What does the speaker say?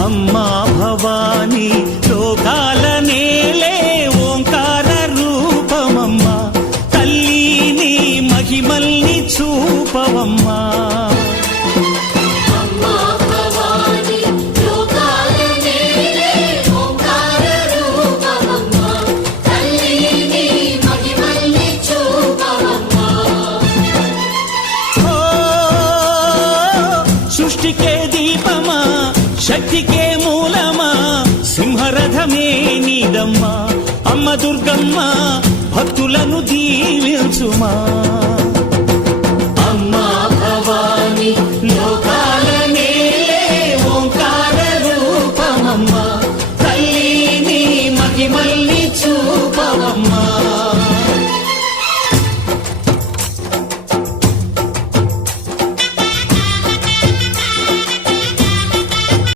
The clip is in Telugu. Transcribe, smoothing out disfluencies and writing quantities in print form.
అమ్మా భవానీ లోకాల నేలే ఓంకార రూపమమ్మా తల్లి నీ మహిమల్ని చూపవమ్మా సృష్టికే దీపమా శక్తికే మూలమా సింహరథమే నీదమ్మా అమ్మ దుర్గమ్మ భక్తులను దీవించుమా